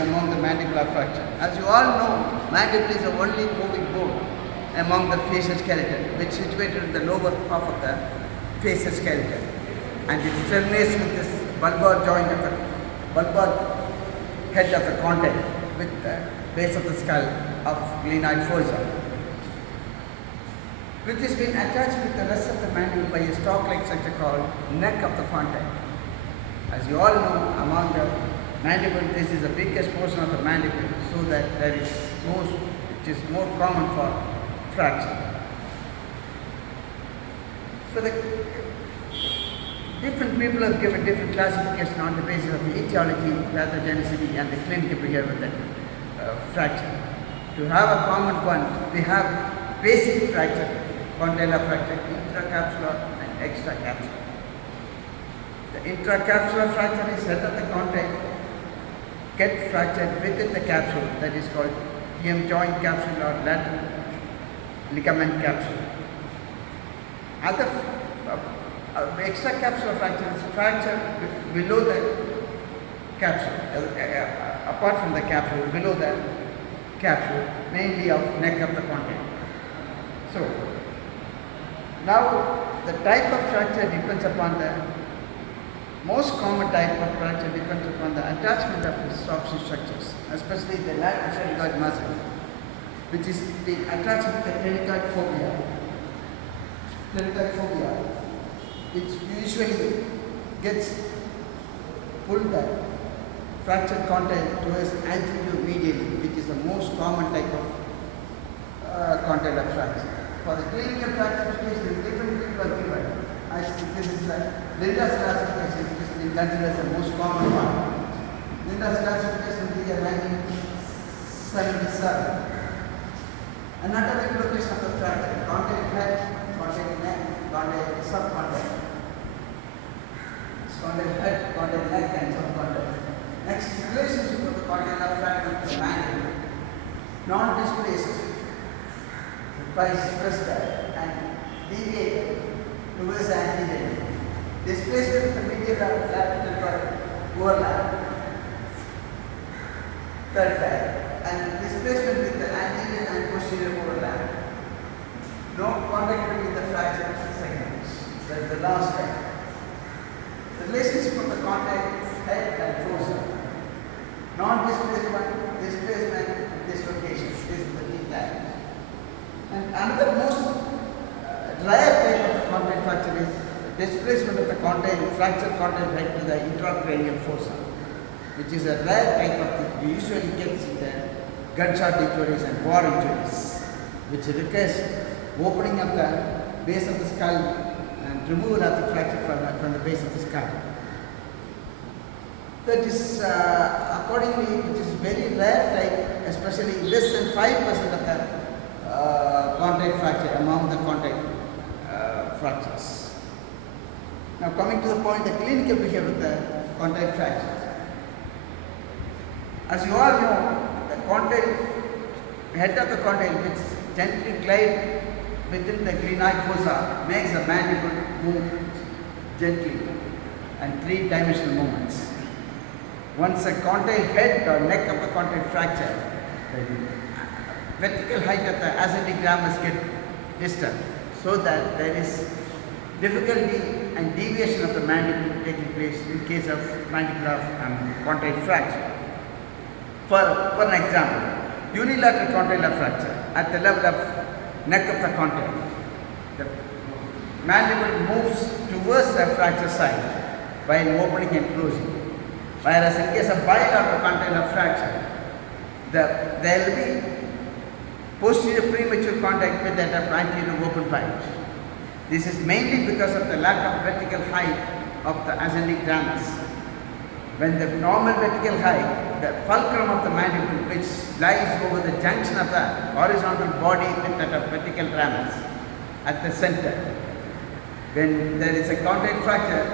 among the mandibular fracture. As you all know, mandible is the only moving bone among the facial skeleton, which is situated in the lower half of the facial skeleton, and it terminates with this bulbar joint of the bulbar head of the condyle with the base of the skull of glenoid fossa, which has been attached with the rest of the mandible by a stalk-like structure called neck of the condyle. As you all know, among the mandible, this is the biggest portion of the mandible, so that there is which is more common for fracture. So the different people have given different classification on the basis of the etiology, pathogenicity, and the clinical behavior of the fracture. To have a common one, we have basic fracture, condylar fracture, intracapsular and extracapsular. The intracapsular fracture is head of the condyle get fractured within the capsule, that is called PM joint capsule or lateral ligament capsule. Other extracapsular fracture is fracture below the capsule, apart from the capsule, below the capsule, mainly of neck of the condyle. So, now the type of fracture depends upon the most common type of fracture depends upon the attachment of the soft tissue structures, especially the lateral pterygoid muscle, which is being attached with the pterygoid fovea. Pterygoid fovea, which usually gets pulled the fractured condyle towards anterior medially, which is the most common type of condylar fracture. For the clinical classification, different people are given. As this is Linda's classification, which is considered as the most common one. Linda's classification in the year 1977. Anatomic location of the fracture: condyle head, condyle neck, condyle subcondyle. Condyle head, condyle neck, and subcondyle. Next, relationship of the condylar fracture with the mandible: non-displaced, vice versa, and deviated towards anterior. Displacement of the medial lateral overlap, third type, and displacement with the anterior and posterior overlap. No contact between the fracture segments. That is the last type. The relationship of the contact head and fossa. Non-displacement, displacement, dislocation. This is the key type. And another most rare type of contact fracture is displacement of the condyle, fracture condyle head to the intracranial fossa, which is a rare type of thing you usually get in the gunshot injuries and war injuries, which requires opening of the base of the skull and removal of the fracture from the base of the skull. That is accordingly, which is very rare type, especially less than 5% of the contact fracture among the contact fractures. Now coming to the point, the clinical behavior of the contact fracture. As you all know, the condyle, head of the condyle, which gently glide within the glenoid fossa, makes the mandible move gently and three-dimensional movements. Once a condyle head or neck of the condyle fracture, the vertical height of the ascending ramus get disturbed, so that there is difficulty and deviation of the mandible taking place in case of mandibular condyle fracture. For an example, unilateral condylar fracture at the level of neck of the condyle, the mandible moves towards the fracture site while opening and closing. Whereas in case of bilateral condylar fracture, there will be posterior premature contact with that of anterior open bite. This is mainly because of the lack of vertical height of the ascending ramus. When the normal vertical height, the fulcrum of the mandible, which lies over the junction of the horizontal body with that of vertical ramus at the center. When there is a contact fracture,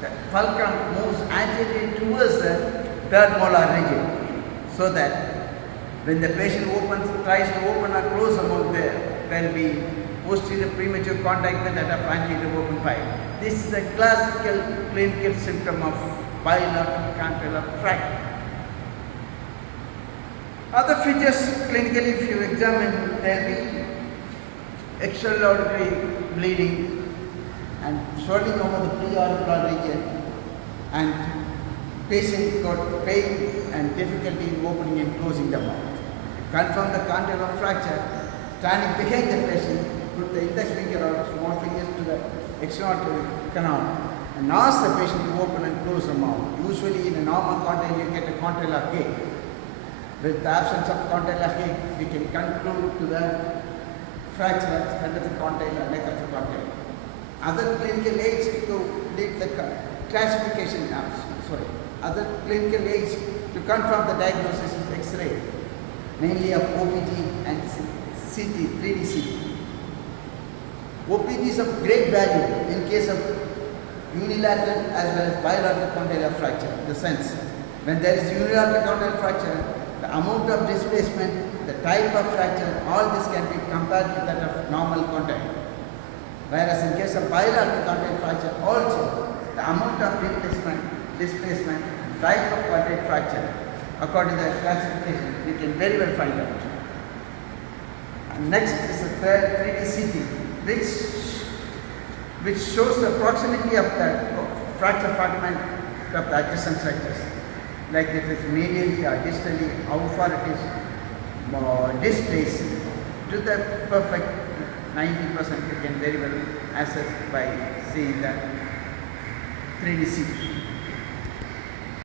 the fulcrum moves anteriorly towards the third molar region, so that when the patient tries to open or close the mouth, there will be posterior premature contact with that of anterior open bite. This is a classical clinical symptom of bilateral condylar fracture. Other features clinically, if you examine, there will be extraordinary bleeding and swelling over the preauricular region, and patient got pain and difficulty in opening and closing the mouth. Confirm the contact of fracture, standing behind the patient, put the index finger or small fingers to the extraordinary canal and ask the patient to open and close the mouth. Usually in a normal condyle you get a condyle arcade. With the absence of condyle arcade, we can conclude to the fracture at head of the condyle and neck of the condyle. Other clinical aids to lead the classification, other clinical aids to confirm the diagnosis is X-ray, mainly of OPG and CT, 3D CT. OPG is of great value in case of unilateral as well as bilateral condylar fracture. In the sense, when there is unilateral condylar fracture, the amount of displacement, the type of fracture, all this can be compared with that of normal condyle. Whereas in case of bilateral condyle fracture, also the amount of displacement, type of condyle fracture, according to the classification, we can very well find out. And next is the third 3D CT, which shows the proximity of the fracture fragment of the adjacent structures, like it is medially or distally, how far it is displaced to the perfect 90%. You can very well assess by seeing the 3D CT.